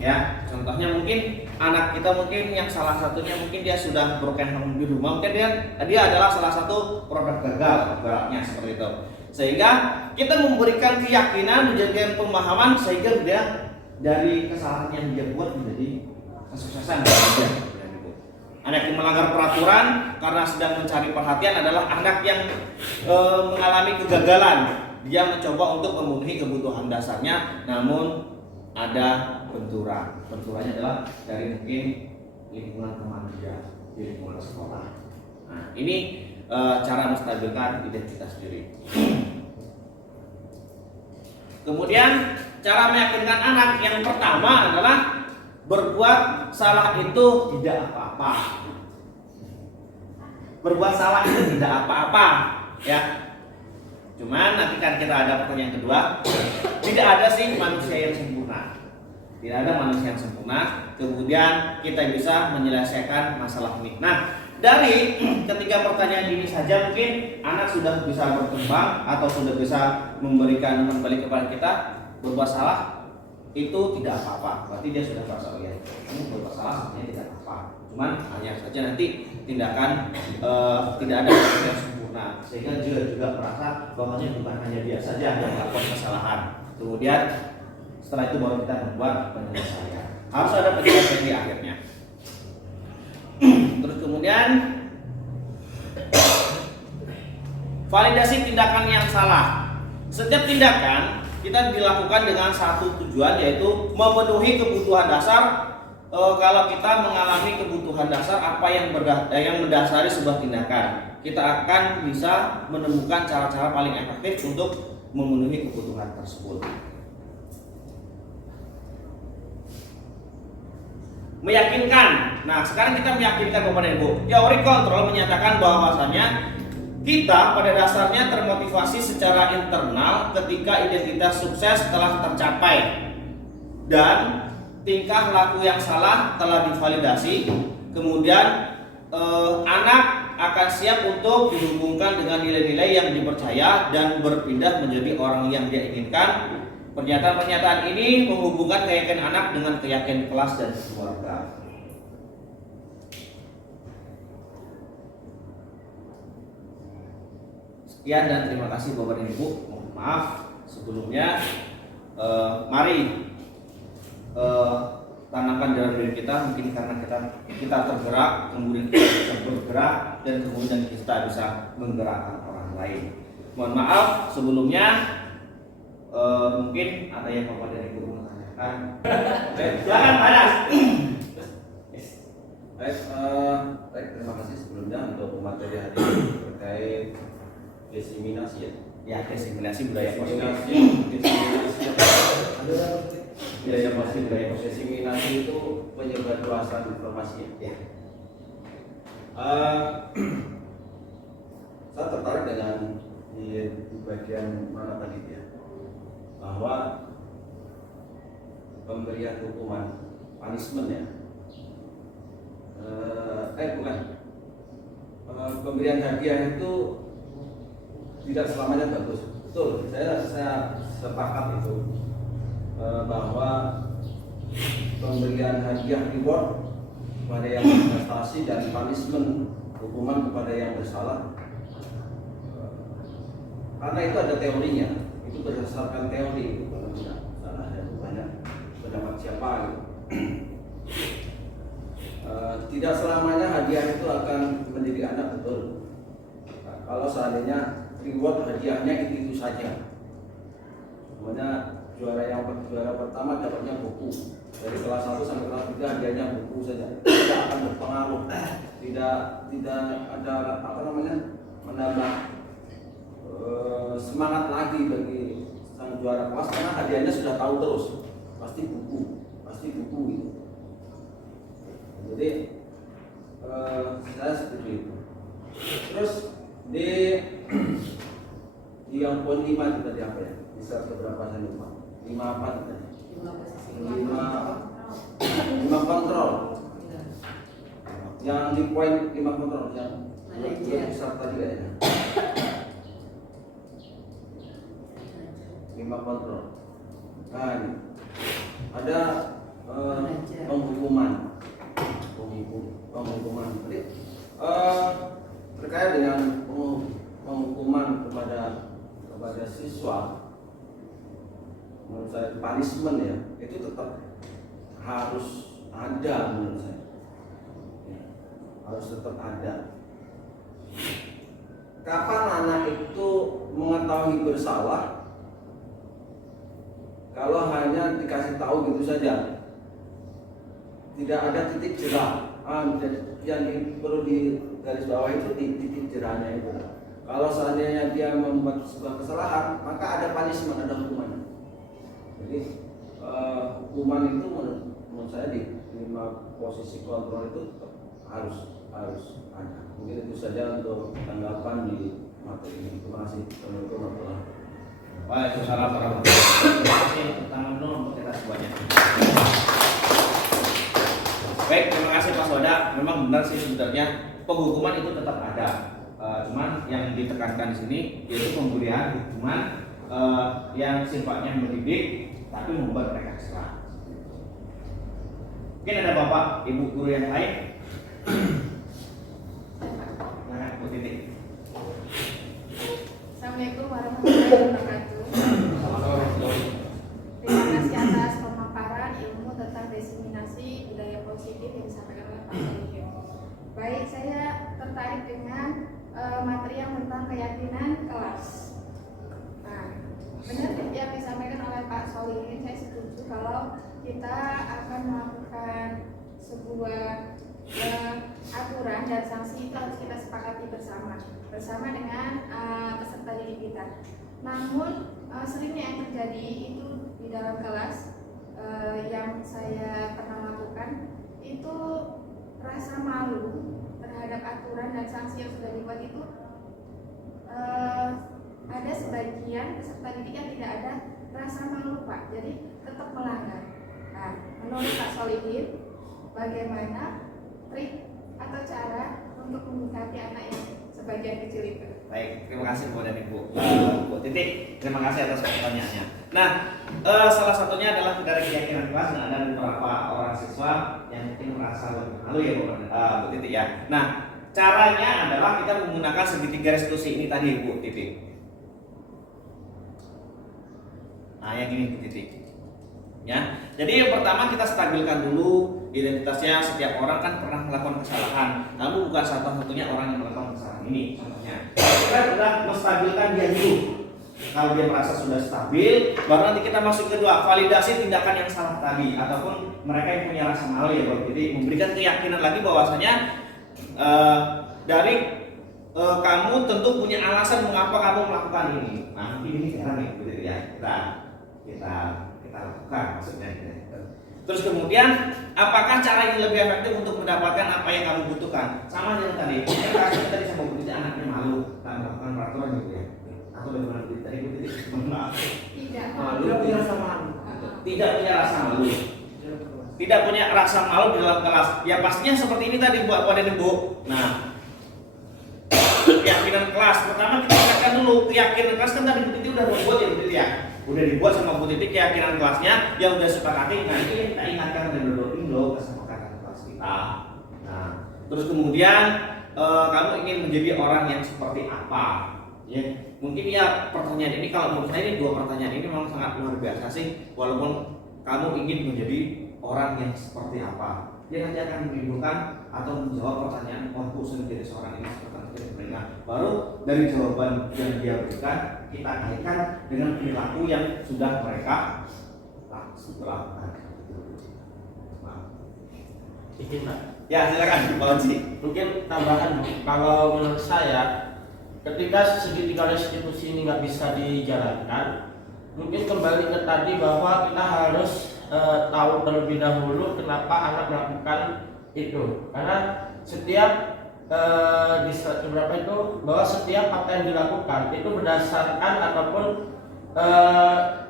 Ya, contohnya mungkin anak kita mungkin yang salah satunya mungkin dia sudah broken home di rumah, mungkin dia adalah salah satu produk gagal, ibaratnya seperti itu. Sehingga kita memberikan keyakinan, menjadikan pemahaman sehingga dia dari kesalahan yang dia buat menjadi kesuksesan. Anak yang melanggar peraturan karena sedang mencari perhatian adalah anak yang mengalami kegagalan. Dia mencoba untuk memenuhi kebutuhan dasarnya, namun ada benturan. Benturannya adalah dari mungkin lingkungan teman dia, di lingkungan sekolah. Nah, ini cara menstabilkan identitas diri. Kemudian cara meyakinkan anak yang pertama adalah berbuat salah itu tidak apa-apa. Berbuat salah itu tidak apa-apa, ya. Cuman nanti kan kita ada pertanyaan kedua. Tidak ada sih manusia yang sempurna. Tidak ada manusia yang sempurna. Kemudian kita bisa menyelesaikan masalah ini. Nah, dari ketiga pertanyaan ini saja mungkin anak sudah bisa berkembang atau sudah bisa memberikan kembali kepada kita. Berbuat salah itu tidak apa-apa. Berarti dia sudah merasa ya, ini berbuat salah sebenarnya tidak apa-apa. Cuman hanya saja nanti tindakan tidak ada yang sempurna, sehingga dia juga merasa bahwanya bukan hanya dia saja yang melakukan kesalahan. Kemudian setelah itu baru kita membuat penyelesaian. Harus ada penyelesaian di akhirnya. Terus kemudian validasi tindakan yang salah. Setiap tindakan kita dilakukan dengan satu tujuan, yaitu memenuhi kebutuhan dasar. Kalau kita mengalami kebutuhan dasar apa yang mendasari sebuah tindakan, kita akan bisa menemukan cara-cara paling efektif untuk memenuhi kebutuhan tersebut. Meyakinkan. Nah, sekarang kita meyakinkan kepada Ibu. Teori kontrol menyatakan bahwasanya kita pada dasarnya termotivasi secara internal ketika identitas sukses telah tercapai dan tingkah laku yang salah telah divalidasi. Kemudian anak akan siap untuk dihubungkan dengan nilai-nilai yang dipercaya dan berpindah menjadi orang yang dia inginkan. Pernyataan-pernyataan ini menghubungkan keyakinan anak dengan keyakinan kelas dan keluarga. Sekian dan terima kasih Bapak dan Ibu. Mohon maaf sebelumnya. Mari tanamkan dalam diri kita, mungkin karena kita tergerak, kemudian kita bisa bergerak dan kemudian kita bisa menggerakkan orang lain. Mohon maaf sebelumnya. Mungkin ada yang Bapak dan Ibu mau tanyakan. Silakan Panas. Baik, terima kasih sebelumnya untuk materi hari ini terkait diseminasi ya. Ya, diseminasi budaya positif. Budaya positif. Diseminasi itu penyebar luasan informasi ya. Saya tertarik dengan di bagian mana tadi ya, bahwa pemberian hukuman punishment ya, pemberian hadiah itu tidak selamanya bagus. Betul, saya sepakat itu bahwa pemberian hadiah reward kepada yang berprestasi dan punishment hukuman kepada yang bersalah, karena itu ada teorinya. Itu berdasarkan teori itu, kalau tidak salah itu banyak pendapat siapa gitu. Tidak selamanya hadiah itu akan mendidik anak, betul. Kalau seandainya reward hadiahnya itu saja, semuanya juara pertama dapatnya buku, dari kelas 1 sampai kelas 3 hadiahnya buku saja, tidak akan berpengaruh, tidak ada menambah semangat lagi bagi sang juara kelas, karena hadiahnya sudah tahu terus pasti buku gitu. Jadi saya setuju itu. Terus di yang poin 5 itu tadi apa ya? Bisa beberapa saya lupa. 5 apa tadi? 5 kontrol. Yang di poin 5 kontrol yang besar tadi ya. 5 kontrol. Nah, ini ada penghukuman. Jadi, terkait dengan penghukuman kepada siswa, menurut saya punishment ya, itu tetap harus ada menurut saya. Harus tetap ada. Kapan anak itu mengetahui bersalah? Kalau hanya dikasih tahu gitu saja, tidak ada titik jerah. Yang perlu di garis bawah itu titik jerahnya itu. Kalau seandainya dia membuat sebuah kesalahan, maka ada punishment, ada hukuman. Jadi hukuman itu menurut saya di 5 posisi kontrol itu tetap harus ada. Mungkin itu saja untuk tanggapan di materi ini. Terima kasih. Assalamualaikum warahmatullahi wabarakatuh. Waalaikumsalam warahmatullahi wabarakatuh. Terima kasih pertama dulu untuk kita semuanya. Baik, terima kasih Pak Soda. Memang benar sih sebenarnya penghukuman itu tetap ada. Cuman yang ditekankan di sini yaitu pemberian hukuman yang sifatnya mendidik tapi membuat mereka kesal. Mungkin ada Bapak Ibu guru yang lain. Nah, Bu Titik. Assalamualaikum warahmatullahi wabarakatuh. Terima kasih atas pemaparan ilmu tentang diseminasi budaya positif yang disampaikan oleh Pak Sohib. Baik, saya tertarik dengan materi yang tentang keyakinan kelas. Nah, benar yang disampaikan oleh Pak Solihin, saya setuju kalau kita akan melakukan sebuah aturan dan sanksi itu harus kita sepakati bersama dengan peserta didik kita. Namun seringnya yang terjadi itu di dalam kelas yang saya pernah lakukan itu rasa malu terhadap aturan dan sanksi yang sudah dibuat itu. Ada sebagian peserta didik yang tidak ada rasa malu, Pak, jadi tetap melanggar. Nah, menurut Pak Solihin, bagaimana trik atau cara untuk mendekati anak yang sebagian kecil itu? Baik, terima kasih Bu dan Ibu. Bu Titik, terima kasih atas pertanyaannya. Nah, salah satunya adalah dari keyakinan kelas dan ada beberapa orang siswa yang mungkin merasa lebih malu ya Bu Titik ya. Nah, caranya adalah kita menggunakan segitiga restitusi ini tadi Bu Titik. Nah, yang ini Bu Titik. Ya, jadi yang pertama kita stabilkan dulu identitasnya. Setiap orang kan pernah melakukan kesalahan, namun bukan satu-satunya orang yang melakukan kesalahan ini. Contohnya, kita sudah menstabilkan dia dulu. Kalau dia merasa sudah stabil, baru nanti kita masuk kedua, validasi tindakan yang salah tadi, ataupun mereka yang punya rasa malu ya, jadi memberikan keyakinan lagi bahwasanya dari kamu tentu punya alasan mengapa kamu melakukan ini. Nah, mungkin ini sekarang nih, begitu ya. Kita lakukan maksudnya. Terus kemudian, apakah cara yang lebih efektif untuk mendapatkan apa yang kamu butuhkan? Sama dengan tadi, kan tadi saya mau bukti anaknya malu, tak melakukan peraturan gitu ya. Atau bagaimana tadi bukti? Maaf. Tidak punya rasa malu. Tidak punya rasa malu. Tidak punya rasa malu di dalam kelas. Ya pastinya seperti ini tadi buat pada Ibu. Nah, keyakinan kelas. Pertama kita katakan dulu keyakinan kelas kan tadi Bu Titi udah membuat ya Bu Titi ya. Udah dibuat sama Bu Titi keyakinan kelasnya yang udah sepakati. Nah, itu yang kita ingatkan dari dulu kesepakatan kelas kita. Nah, terus kemudian kamu ingin menjadi orang yang seperti apa? Ya, mungkin ya pertanyaan ini kalau menurut saya ini 2 pertanyaan ini memang sangat luar biasa sih. Walaupun kamu ingin menjadi orang yang seperti apa, dia nanti akan menimbulkan atau menjawab pertanyaan, oh aku ingin menjadi seorang ini seperti apa. Baru dari jawaban yang dia berikan kita kaitkan dengan perilaku yang sudah mereka lakukan. Izin Pak. Ya silakan Pak Oji. Mungkin tambahan, kalau menurut saya ketika segitiga restitusi ini nggak bisa dijalankan, mungkin kembali ke tadi bahwa kita harus tahu terlebih dahulu kenapa anak melakukan itu. Karena setiap di beberapa itu bahwa setiap apa yang dilakukan itu berdasarkan ataupun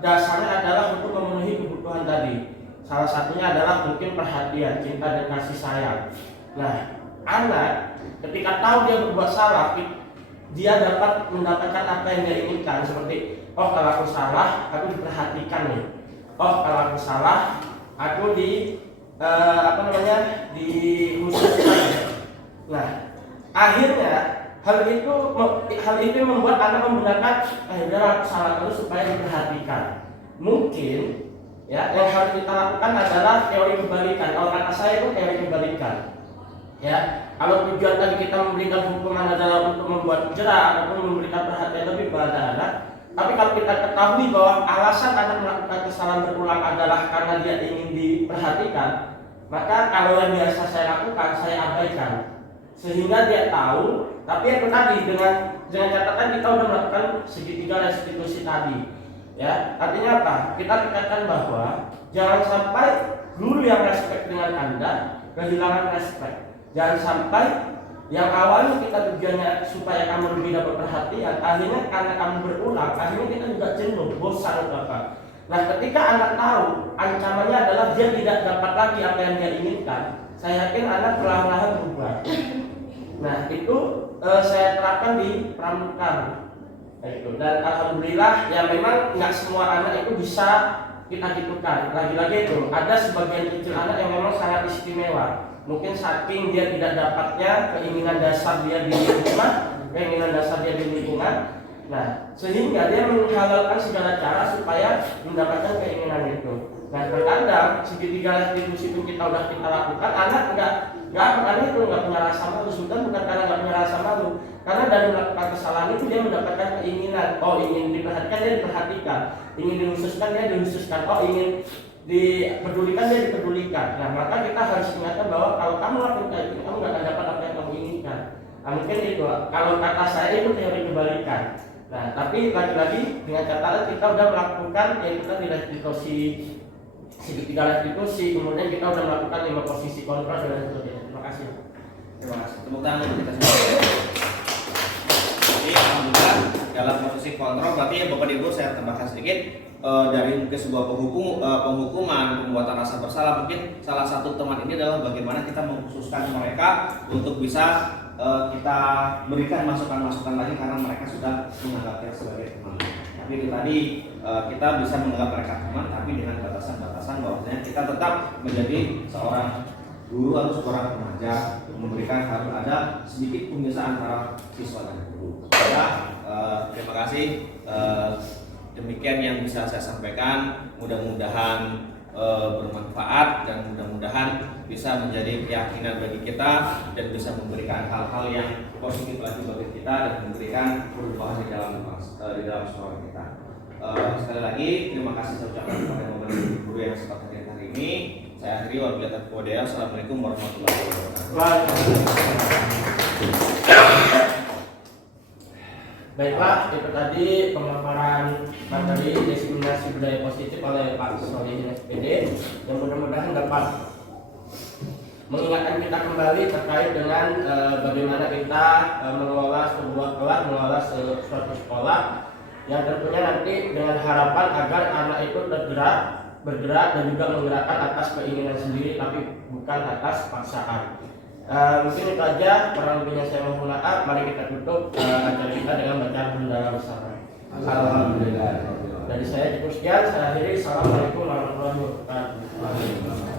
dasarnya adalah untuk memenuhi kebutuhan tadi. Salah satunya adalah mungkin perhatian, cinta dan kasih sayang. Nah, anak ketika tahu dia berbuat salah, dia dapat mendapatkan apa yang dia inginkan, seperti oh kalau aku salah aku diperhatikan nih, oh kalau aku salah aku dikhususkan. Nah, akhirnya hal itu membuat anak menggunakan akhirnya aku salah terus supaya diperhatikan. Mungkin ya yang harus kita lakukan adalah teori kebalikan. Kalau kata saya itu teori kebalikan. Ya, kalau tujuan tadi kita memberikan hukuman adalah untuk membuat jerah ataupun memberikan perhatian lebih pada anak, tapi kalau kita ketahui bahwa alasan anak melakukan kesalahan berulang adalah karena dia ingin diperhatikan, maka kalau yang biasa saya lakukan saya abaikan sehingga dia tahu. Tapi itu tadi dengan catatan kita sudah melakukan segitiga restitusi tadi. Ya, artinya apa? Kita tekankan bahwa jangan sampai guru yang respect dengan Anda kehilangan respect. Jangan sampai yang awalnya kita tujuannya supaya kamu lebih dapat perhatian, akhirnya karena kamu berulang, akhirnya kita juga jenuh, bosan atau apa. Nah, ketika anak tahu ancamannya adalah dia tidak dapat lagi apa yang dia inginkan, saya yakin anak perlahan-lahan berubah. Nah, itu saya terapkan di pramuka. Itu. Dan alhamdulillah ya memang nggak semua anak itu bisa kita gitukan. Lagi-lagi itu ada sebagian kecil anak yang memang sangat istimewa. Mungkin saking dia tidak dapatnya keinginan dasar dia di lingkungan, nah sehingga dia menghalalkan segala cara supaya mendapatkan keinginan itu. Nah terkadang segitiga restitusi itu kita lakukan, anak karena itu nggak punya rasa malu, sudah bukan karena nggak punya rasa malu, karena dari melakukan kesalahan itu dia mendapatkan keinginan. Oh, ingin diperhatikan, dia diperhatikan, ingin dihususkan, dia dihususkan, oh ingin dipedulikan, dia dipedulikan. Nah maka kita harus ingatkan bahwa kalau kamu lakukan kayak gitu, kamu nggak akan dapat apa yang kamu inginkan. Nah, mungkin itu kalau kata saya itu teori kebalikan. Nah tapi lagi-lagi dengan catatan kita udah melakukan yaitu tadi restitusi segitiga restitusi, kemudian kita udah melakukan 5 posisi kontrol dan sebagainya. Terima kasih. Terima kasih. Tepuk tangan untuk kita semua. Jadi alhamdulillah dalam posisi kontrol berarti ya Bapak Ibu saya tambahkan sedikit dari mungkin sebuah penghukuman pembuatan rasa bersalah, mungkin salah satu teman ini adalah bagaimana kita mengkhususkan mereka untuk bisa kita berikan masukan-masukan lagi karena mereka sudah menganggapnya sebagai teman. Tapi itu tadi kita bisa menganggap mereka teman tapi dengan batasan-batasan bahwasanya kita tetap menjadi seorang guru atau seorang pengajar, memberikan harus ada sedikit pemisahan antara siswa dan guru. Ya, terima kasih. Demikian yang bisa saya sampaikan. Mudah-mudahan bermanfaat dan mudah-mudahan bisa menjadi keyakinan bagi kita dan bisa memberikan hal-hal yang positif lagi bagi kita dan memberikan perubahan di dalam sekolah kita. Sekali lagi terima kasih saya ucapkan kepada Bapak Ibu guru yang sempat hadir hari ini. Saya akhiri wabillahi taufiq wal hidayah. Assalamualaikum warahmatullahi wabarakatuh. Baiklah, itu tadi pemaparan materi diskriminasi budaya positif oleh Pak Solihin SPD yang mudah-mudahan dapat mengingatkan kita kembali terkait dengan bagaimana kita mengelola sebuah kelas, mengelola suatu sekolah yang tentunya nanti dengan harapan agar anak itu bergerak dan juga menggerakkan atas keinginan sendiri tapi bukan atas paksaan. Mungkin itu aja, kurang lebihnya saya mohon maaf. Mari kita tutup acara kita dengan bacaan hamdalah bersama. Alhamdulillah. Dari saya cukup sekian, saya akhiri. Assalamualaikum warahmatullahi wabarakatuh.